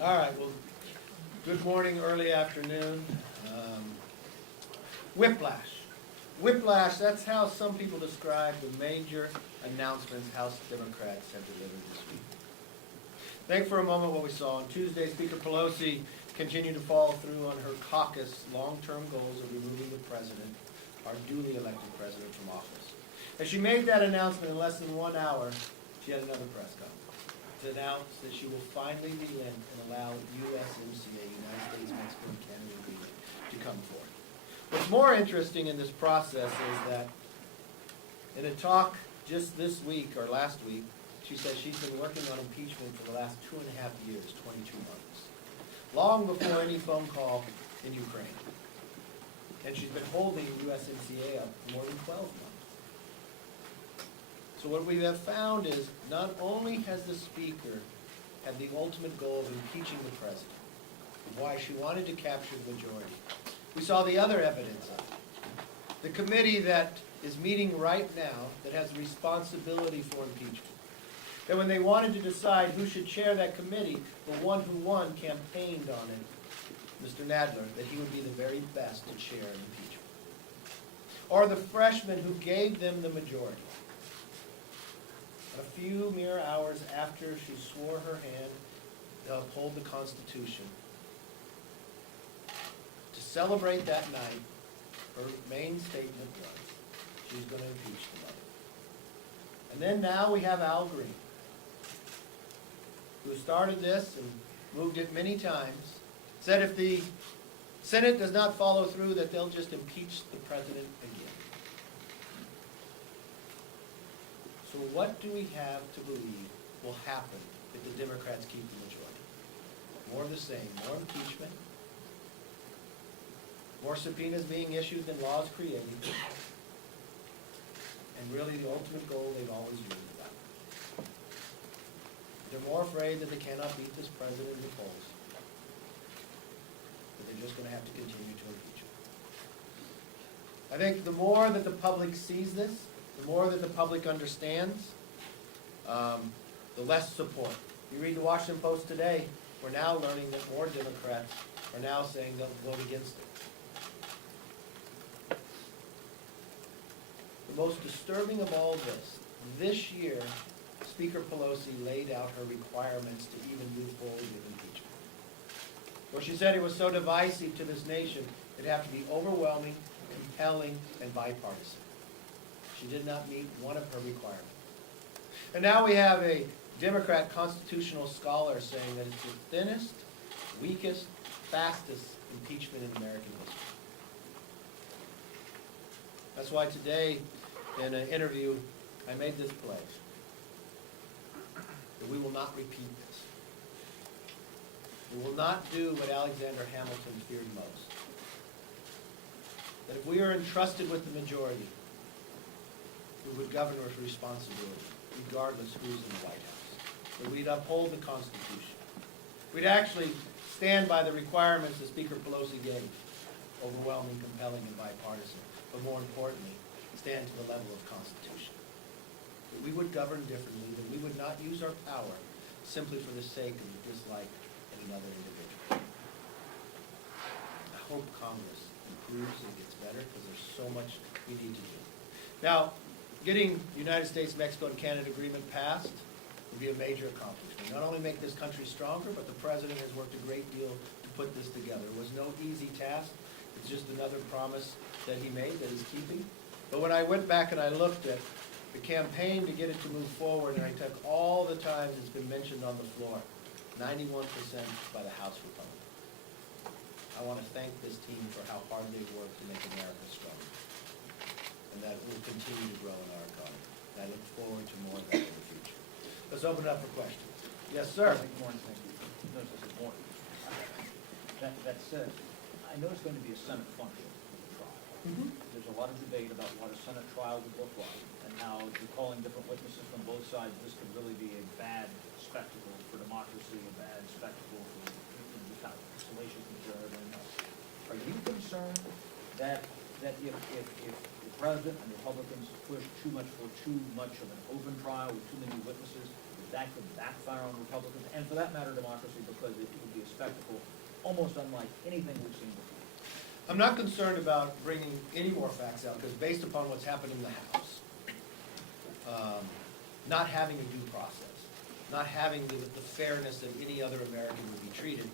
All right, well, good morning, early afternoon. Whiplash. Whiplash, that's how some people describe the major announcements House Democrats have delivered this week. Think for a moment what we saw. On Tuesday, Speaker Pelosi continued to follow through on her caucus long-term goals of removing the president, our duly elected president, from office. As she made that announcement in less than 1 hour, she had another press conference to announce that she will finally relent and allow USMCA, United States, Mexico, and Canada agreement, to come forth. What's more interesting in this process is that in a talk just this week or last week, she said she's been working on impeachment for the last 2.5 years, 22 months, long before any phone call in Ukraine. And she's been holding USMCA up for more than 12 months. So what we have found is not only has the Speaker had the ultimate goal of impeaching the President, why she wanted to capture the majority, we saw the other evidence of it. The committee that is meeting right now that has responsibility for impeachment. That when they wanted to decide who should chair that committee, the one who won campaigned on it, Mr. Nadler, that he would be the very best to chair an impeachment. Or the freshman who gave them the majority. A few mere hours after she swore her hand to uphold the Constitution, to celebrate that night, her main statement was she's going to impeach the mother. And then now we have Al Green, who started this and moved it many times, said if the Senate does not follow through, that they'll just impeach the president again. So what do we have to believe will happen if the Democrats keep the majority? More of the same, more impeachment, more subpoenas being issued than laws created, and really the ultimate goal they've always dreamed about. They're more afraid that they cannot beat this president in the polls, that they're just going to have to continue to impeach him. I think the more that the public sees this, the more that the public understands, the less support. You read the Washington Post today, we're now learning that more Democrats are now saying they'll vote against it. The most disturbing of all this year, Speaker Pelosi laid out her requirements to even move forward with impeachment. Well, she said it was so divisive to this nation, it'd have to be overwhelming, compelling, and bipartisan. She did not meet one of her requirements. And now we have a Democrat constitutional scholar saying that it's the thinnest, weakest, fastest impeachment in American history. That's why today, in an interview, I made this pledge that we will not repeat this. We will not do what Alexander Hamilton feared most. That if we are entrusted with the majority, we would govern with responsibility, regardless who's in the White House. That we'd uphold the Constitution. We'd actually stand by the requirements that Speaker Pelosi gave, overwhelming, compelling, and bipartisan, but more importantly, stand to the level of Constitution. That we would govern differently, that we would not use our power simply for the sake of the dislike of another individual. I hope Congress improves and gets better, because there's so much we need to do. Now, getting United States, Mexico, and Canada agreement passed would be a major accomplishment. Not only make this country stronger, but the President has worked a great deal to put this together. It was no easy task. It's just another promise that he made that he's keeping. But when I went back and I looked at the campaign to get it to move forward, and I took all the times it's been mentioned on the floor, 91% by the House Republicans. I want to thank this team for how hard they've worked to make America stronger. And that will continue to grow in our economy. And I look forward to more of that in the future. Let's open it up for questions. Yes, sir. Good morning, thank you. No, this is morning. That said, I know it's going to be a Senate function for the trial. Mm-hmm. There's a lot of debate about what a Senate trial would look like, and how if you're calling different witnesses from both sides, this could really be a bad spectacle for democracy, a bad spectacle for kind of salacious material, everything else. Are you concerned that if the President and Republicans push too much for too much of an open trial with too many witnesses, the that could backfire on Republicans, and for that matter, democracy, because it would be a spectacle almost unlike anything we've seen before. I'm not concerned about bringing any more facts out, because based upon what's happened in the House, not having a due process, not having the fairness that any other American would be treated,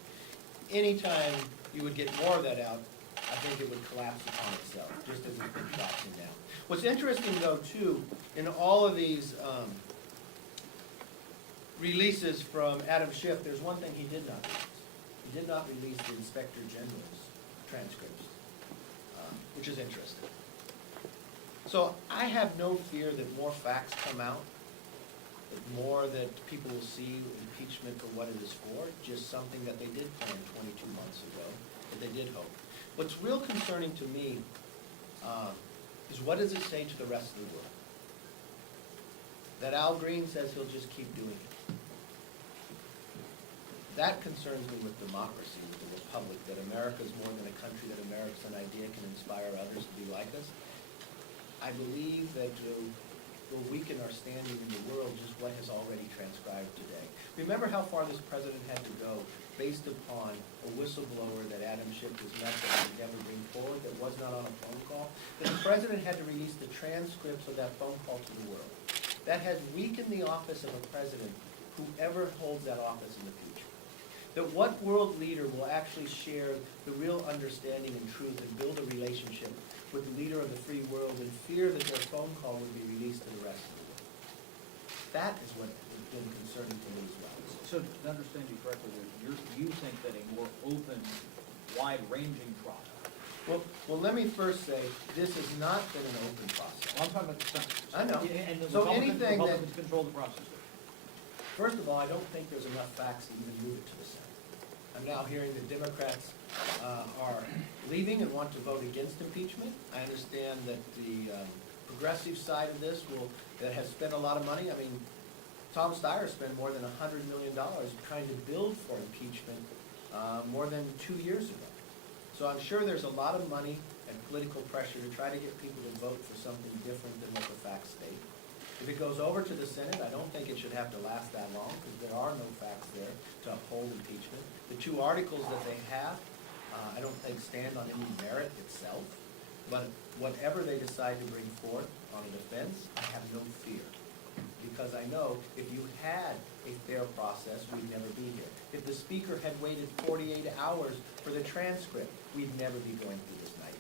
anytime you would get more of that out, I think it would collapse upon itself, just as it's been collapsing now. What's interesting, though, too, in all of these releases from Adam Schiff, there's one thing he did not release. He did not release the Inspector General's transcripts, which is interesting. So I have no fear that more facts come out, that more that people will see impeachment for what it is for, just something that they did plan 22 months ago, that they did hope. What's real concerning to me is what does it say to the rest of the world? That Al Green says he'll just keep doing it. That concerns me with democracy, with the republic, that America is more than a country, that America's an idea can inspire others to be like us. I believe that will weaken our standing in the world, just what has already transcribed today. Remember how far this president had to go based upon a whistleblower that Adam Schiff was met that he would never bring forward, that was not on a phone call, that the president had to release the transcripts of that phone call to the world. That has weakened the office of a president, whoever holds that office in the future. That what world leader will actually share the real understanding and truth and build a relationship with the leader of the free world in fear that their phone call would be released to the rest of the world? That is what has been concerning to me as well. So to understand you correctly, you think that a more open, wide-ranging trial. Well, let me first say, this has not been an open process. Well, I'm talking about the Senate. I know. And the So Republicans, anything that- Republicans control the process. First of all, I don't think there's enough facts to even move it to the Senate. I'm now hearing that Democrats are leaving and want to vote against impeachment. I understand that the progressive side of this that has spent a lot of money. I mean, Tom Steyer spent more than $100 million trying to build for impeachment more than 2 years ago. So I'm sure there's a lot of money and political pressure to try to get people to vote for something different than what the facts state. If it goes over to the Senate, I don't think it should have to last that long, because there are no facts there to uphold impeachment. The 2 articles that they have, I don't think stand on any merit itself, but whatever they decide to bring forth on a defense, I have no fear. Because I know if you had a fair process, we'd never be here. If the speaker had waited 48 hours for the transcript, we'd never be going through this night.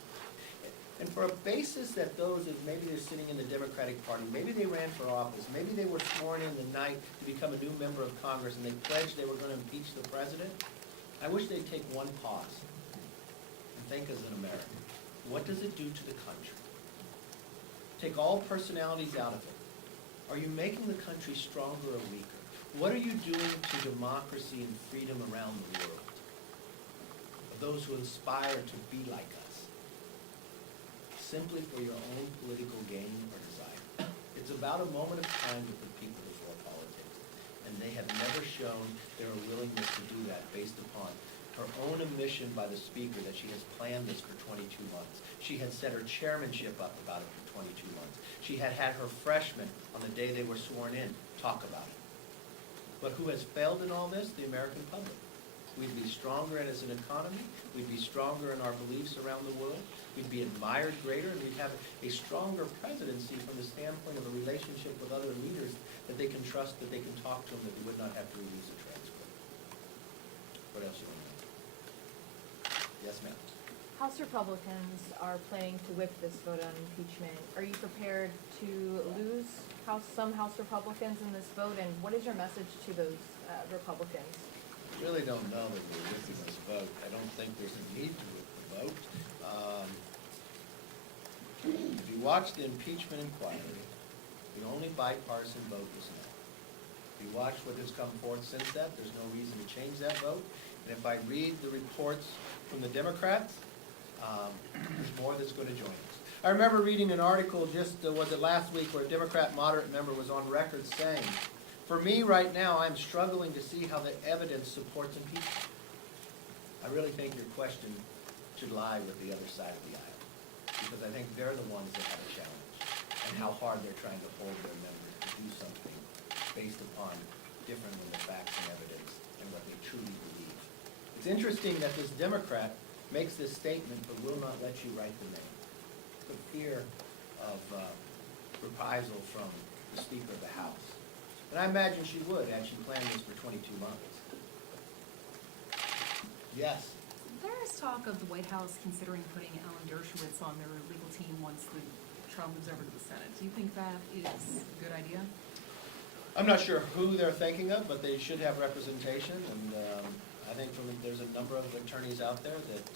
And for a basis that those, maybe they're sitting in the Democratic Party, maybe they ran for office, maybe they were sworn in the night to become a new member of Congress and they pledged they were going to impeach the president, I wish they'd take one pause and think as an American. What does it do to the country? Take all personalities out of it. Are you making the country stronger or weaker? What are you doing to democracy and freedom around the world? Of those who aspire to be like us, simply for your own political gain or desire. It's about a moment of time with the people before politics, and they have never shown their willingness to do that based upon her own admission by the speaker that she has planned this for 22 months. She had set her chairmanship up about it for 22 months. She had had her freshmen on the day they were sworn in talk about it. But who has failed in all this? The American public. We'd be stronger as an economy. We'd be stronger in our beliefs around the world. We'd be admired greater, and we'd have a stronger presidency from the standpoint of a relationship with other leaders that they can trust, that they can talk to them, that they would not have to release a transcript. What else you want to know? Yes, ma'am. House Republicans are planning to whip this vote on impeachment. Are you prepared to lose some House Republicans in this vote, and what is your message to those Republicans? I really don't know that we're whipping this vote. I don't think there's a need to whip the vote. If you watch the impeachment inquiry, the only bipartisan vote was no. If you watch what has come forth since that, there's no reason to change that vote. And if I read the reports from the Democrats, there's more that's going to join us. I remember reading an article just, was it last week, where a Democrat moderate member was on record saying, for me right now, I'm struggling to see how the evidence supports impeachment. I really think your question should lie with the other side of the aisle, because I think they're the ones that have a challenge, and how hard they're trying to hold their members to do something based upon different when the facts and evidence and what they truly believe. It's interesting that this Democrat makes this statement but will not let you write the name for fear of reprisal from the Speaker of the House. And I imagine she would had she planned this for 22 months. Yes? There is talk of the White House considering putting Alan Dershowitz on their legal team once the trial moves over to the Senate. Do you think that is a good idea? I'm not sure who they're thinking of, but they should have representation, and I think there's a number of attorneys out there that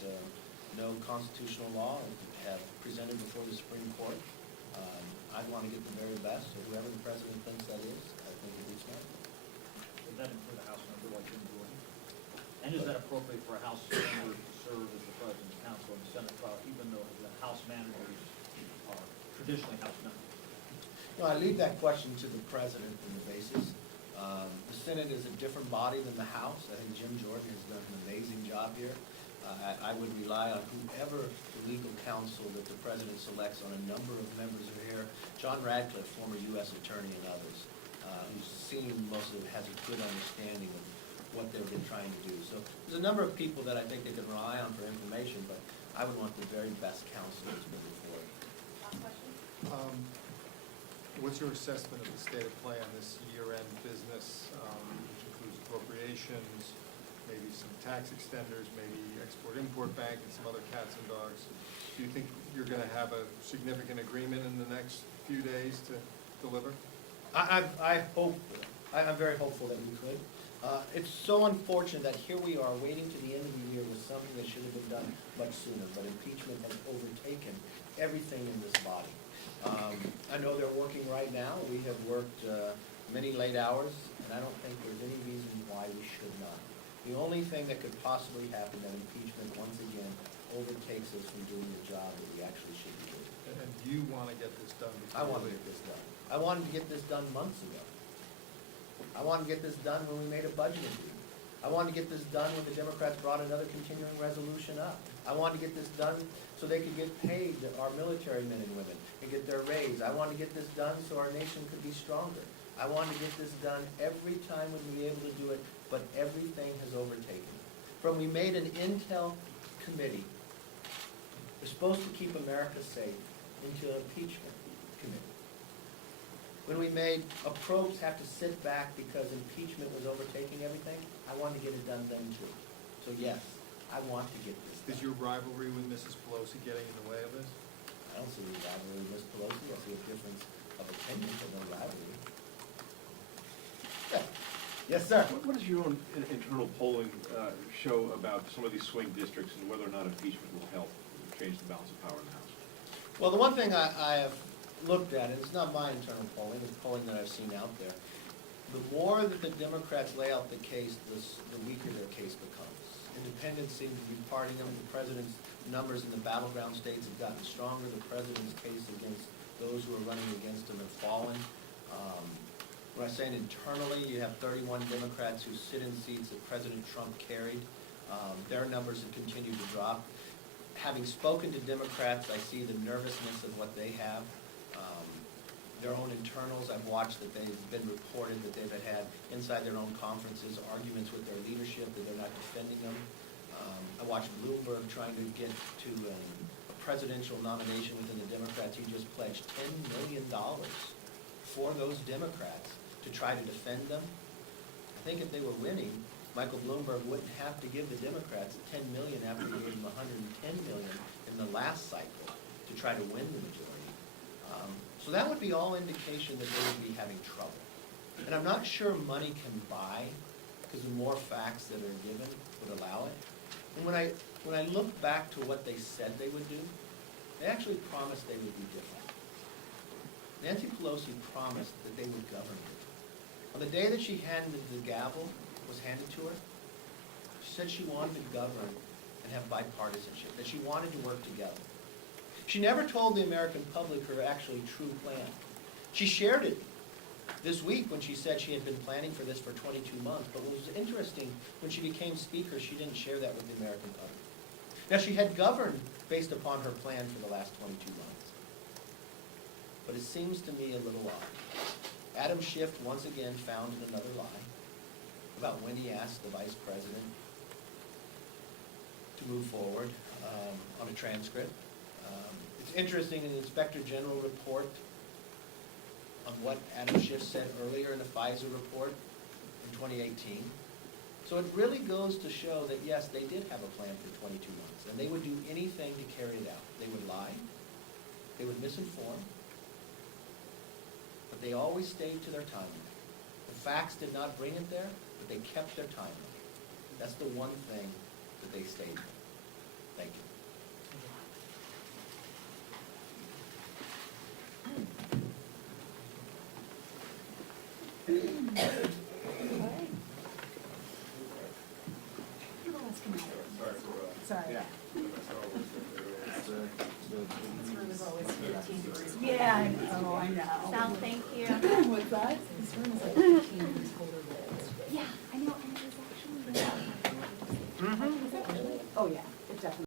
know constitutional law and have presented before the Supreme Court. I'd want to get the very best, or whoever the president thinks that is, I think it would smart. Would that include a House member like Jim Jordan? And is that appropriate for a House member to serve as the President's counsel in the Senate trial, even though the House managers are traditionally House members? No, I leave that question to the president in the basis. The Senate is a different body than the House. I think Jim Jordan has done an amazing job here. I would rely on whoever the legal counsel that the president selects on a number of members are here. John Radcliffe, former U.S. attorney, and others, who's seen most of it, has a good understanding of what they've been trying to do. So there's a number of people that I think they can rely on for information, but I would want the very best counsel that's moving forward. What's your assessment of the state of play on this year-end business, which includes appropriations, maybe some tax extenders, maybe Export-Import Bank, and some other cats and dogs? Do you think you're going to have a significant agreement in the next few days to deliver? I hope, I'm very hopeful that we could. It's so unfortunate that here we are waiting to the end of the year with something that should have been done much sooner, but impeachment has overtaken everything in this body. I know they're working right now. We have worked many late hours, and I don't think there's any reason why we should not. The only thing that could possibly happen that impeachment once again overtakes us from doing the job that we actually should be doing. And do you want to get this done? I want to get this done. I wanted to get this done months ago. I wanted to get this done when we made a budget agreement. I wanted to get this done when the Democrats brought another continuing resolution up. I wanted to get this done so they could get paid, our military men and women, and get their raise. I wanted to get this done so our nation could be stronger. I wanted to get this done every time we'd be able to do it, but everything has overtaken it. From we made an intel committee, we're supposed to keep America safe, into an impeachment committee. When we made probes have to sit back because impeachment was overtaking everything, I wanted to get it done then too. So yes, I want to get this done. Is your rivalry with Mrs. Pelosi getting in the way of this? I don't see any rivalry with Ms. Pelosi. I see a difference of opinion, but no rivalry. Yeah. Yes, sir. What does your own internal polling show about some of these swing districts and whether or not impeachment will help change the balance of power in the House? Well, the one thing I have looked at, and it's not my internal polling, it's polling that I've seen out there, the more that the Democrats lay out the case, the weaker their case becomes. Independents seem to be parting them. The president's numbers in the battleground states have gotten stronger. The president's case against those who are running against him have fallen. When I say internally, you have 31 Democrats who sit in seats that President Trump carried. Their numbers have continued to drop. Having spoken to Democrats, I see the nervousness of what they have. Their own internals, I've watched that they've been reported that they've had inside their own conferences arguments with their leadership, that they're not defending them. I watched Bloomberg trying to get to a presidential nomination within the Democrats. He just pledged $10 million for those Democrats to try to defend them. I think if they were winning, Michael Bloomberg wouldn't have to give the Democrats $10 million after he gave them $110 million in the last cycle to try to win the majority. So that would be all indication that they would be having trouble. And I'm not sure money can buy, because the more facts that are given would allow it. And when I look back to what they said they would do, they actually promised they would be different. Nancy Pelosi promised that they would govern it. On the day that she handed the gavel, was handed to her, she said she wanted to govern and have bipartisanship, that she wanted to work together. She never told the American public her actually true plan. She shared it this week when she said she had been planning for this for 22 months. But what was interesting, when she became Speaker, she didn't share that with the American public. Now, she had governed based upon her plan for the last 22 months. But it seems to me a little odd. Adam Schiff once again found another lie. about when he asked the vice president to move forward on a transcript. It's interesting in the Inspector General report on what Adam Schiff said earlier in the Pfizer report in 2018. So it really goes to show that, yes, they did have a plan for 22 months, and they would do anything to carry it out. They would lie, they would misinform, but they always stayed to their timeline. The facts did not bring it there, but they kept their timeline. That's the one thing that they stayed with. Thank you. Sorry. Yeah, I know, I know. Sal, thank you. What's that? This room is like